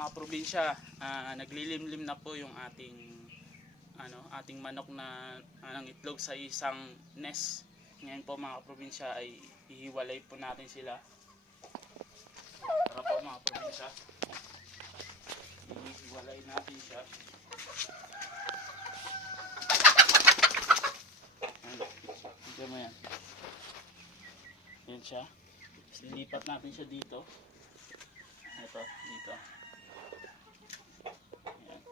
mga probinsya, ah, naglilimlim na po yung ating ano, ating manok na anong itlog sa isang nest. Ngayon po mga probinsya ay hihiwalay po natin sila. Tara po mga probinsya. Hihiwalay natin siya. Tignan mo yan. Yan siya. Lilipat natin siya dito. Ito, dito. Ayan.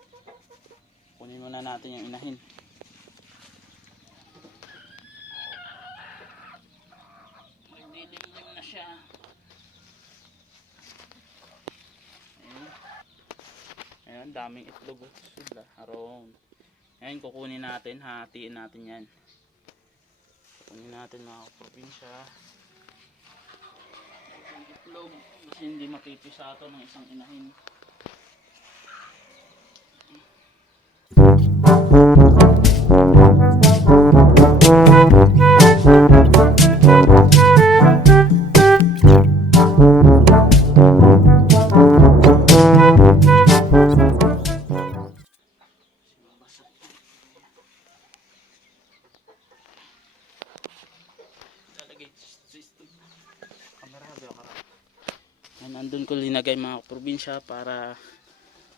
Kunin muna natin yung inahin. Nagdilimlim na siya. Ayan. Daming itlog. Sila, around. Ayan, kukunin natin. Hatiin natin yan. Kukunin natin mga probinsya. Itlog. Kasi hindi mapipisa ito ng isang inahin. Yan, andun ko linagay mga probinsya para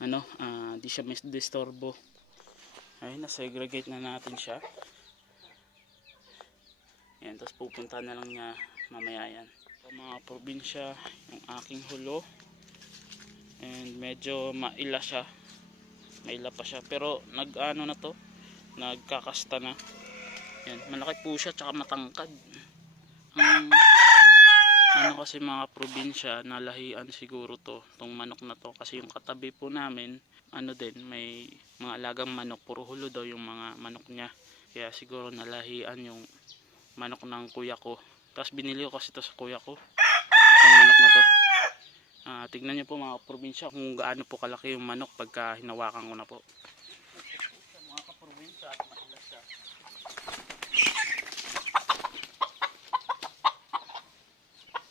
ano, ah, di siya mis disturbo. Ay, na-segregate na natin siya. Yan, tapos pupunta na lang niya mamaya yan. Ito, mga probinsya, yung aking hulo. And medyo maila siya. Maila pa siya. Pero nag-ano na to, nagkakasta na. Yan, malaki po siya, tsaka matangkad. Ang ano kasi mga probinsya nalahian siguro to tong manok na to. Kasi yung katabi po namin ano din may mga alagang manok puro hulo daw yung mga manok niya. Kaya siguro nalahian yung manok ng kuya ko. Tapos binili ko kasi to sa kuya ko yung manok na to. Ah, tignan niyo po mga probinsya kung gaano po kalaki yung manok pagka hinawakan ko na po mga kaprobinsya at mahilas siya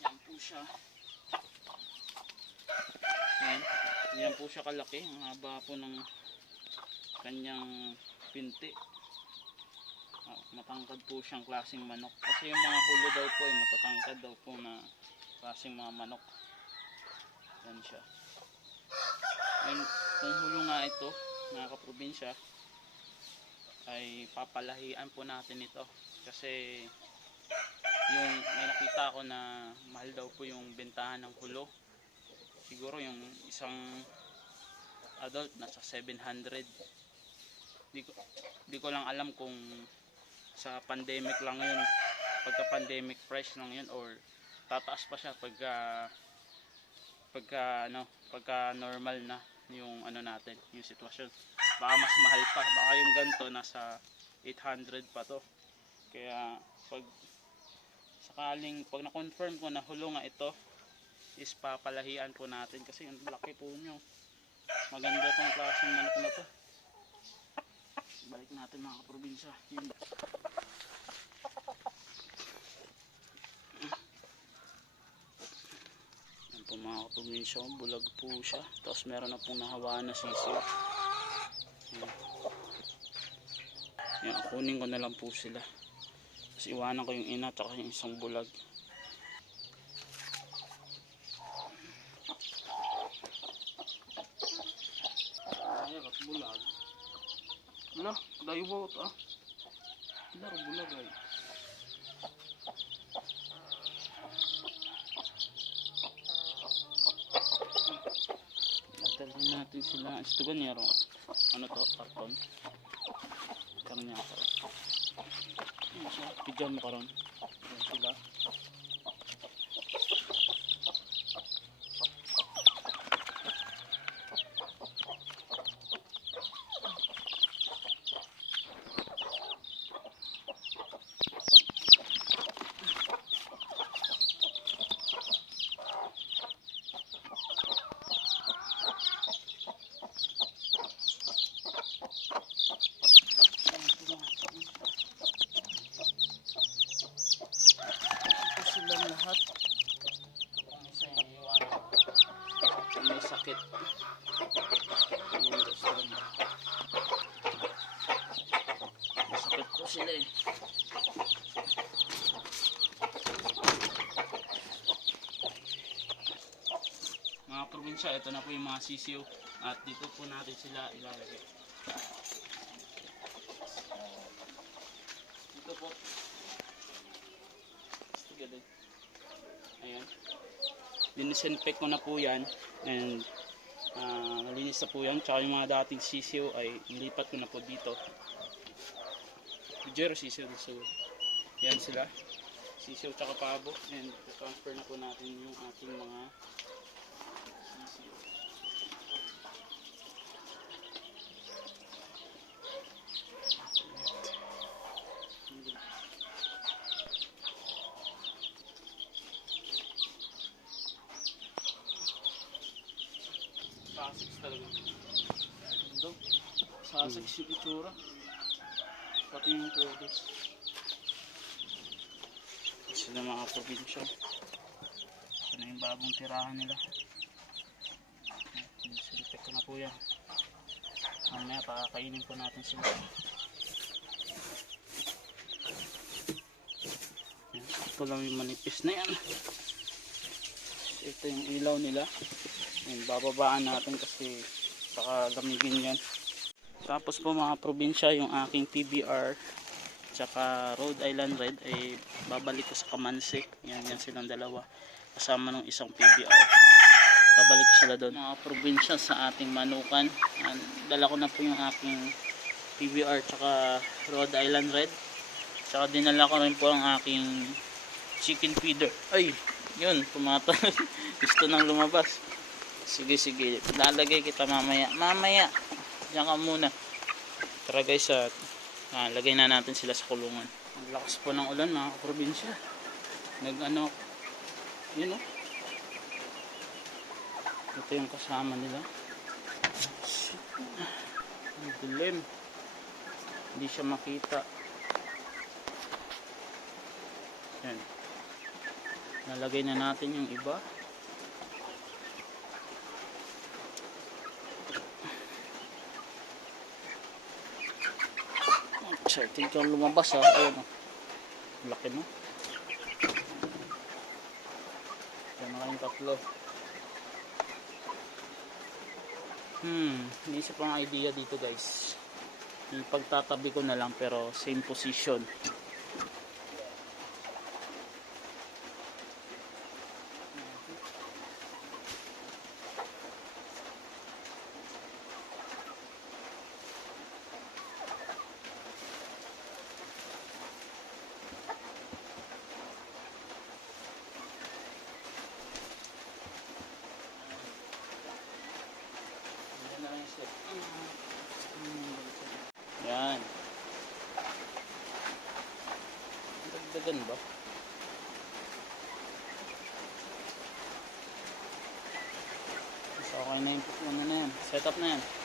Yan po siya. Yan. Yan po siya kalaki. Ang haba po ng kanyang pinti. Ah, matangkad po siyang klaseng manok. Kasi yung mga hulo daw po ay matatangkad daw po na klaseng mga manok. Yan siya. And kung hulo nga ito, mga kaprobinsya, ay papalahian po natin ito. Kasi yung may nakita ako na mahal daw po yung bentahan ng hulo siguro yung isang adult nasa 700 di ko, di ko lang alam kung sa pandemic lang yun pagka pandemic price lang yun or tataas pa siya pagka pagka ano pagka normal na yung ano natin yung sitwasyon. Baka mas mahal pa baka yung ganito nasa 800 pa to. Kaya pag sakaling pag na-confirm ko na hulo nga ito is papalahian po natin kasi ang laki po nyo. Maganda tong klaseng manok na to. Balik natin mga kaprobinsya. Yun. Yan po mga kaprobinsya bulag po siya. Tapos meron na pong nahawaan na sisiw. Yan. yan kunin ko na lang po sila. Tapos iwanan ko yung ina at yung isang bulag. Ay, kat bulag. Wala, dayo ba ito ah. Wala, rin bulag ay. Natalhin natin sila. Ito ganyero. Ano to? Karton? Ako. Ano siya? Bigyan mo karon. Sila. Ang gusto lang. Masakit po sila eh. Mga probinsya, ito na po yung mga sisiyo at dito po natin sila ilalagay. Dito po. Din. Ayan. Dinisinfect ko na po yan and ah, malinis na po yan. Tsaka yung mga dating sisiyo ay nilipat ko na po dito. Jero sisiyo dito sa Yan sila. Sisiyo tsaka pabo and transfer na po natin yung ating mga sisiyo. Sussex talaga. Ito. Sussex yung itsura. Pati yung produce. Sila mga probinsya. Ito na yung bagong tirahan nila. Silipek ko na po yan. Mamaya pakakainin po natin sila. Ito lang yung manipis na yan. Ito yung ilaw nila. Yan, bababaan natin kasi baka lamigin yan. Tapos po mga probinsya, yung aking PBR tsaka Rhode Island Red ay babalik ko sa Kamansi. Yan, yan silang dalawa. Kasama ng isang PBR. Babalik ko sila doon. Mga probinsya sa ating manukan. Yan, dala ko na po yung aking PBR tsaka Rhode Island Red. Tsaka dinala ko rin po ang aking chicken feeder. Ay, yun, tumatay. Gusto nang lumabas. Sige, sige. Lalagay kita mamaya. Mamaya. Diyan ka muna. Tara guys, at ah, lagay na natin sila sa kulungan. Ang lakas po ng ulan mga kaprobinsya. Nag ano, yun oh. Ito yung kasama nila. Ang dilim. Hindi siya makita. Yan. Nalagay na natin yung iba. Excited kang lumabas ha. Ayun o. Laki mo. Yan na kayong tatlo. Hmm, naisip ko ang idea dito guys. Yung pagtatabi ko na lang pero same position. Yan. Dagdagan ba? Mas okay na yung ano na yan. Setup na yan.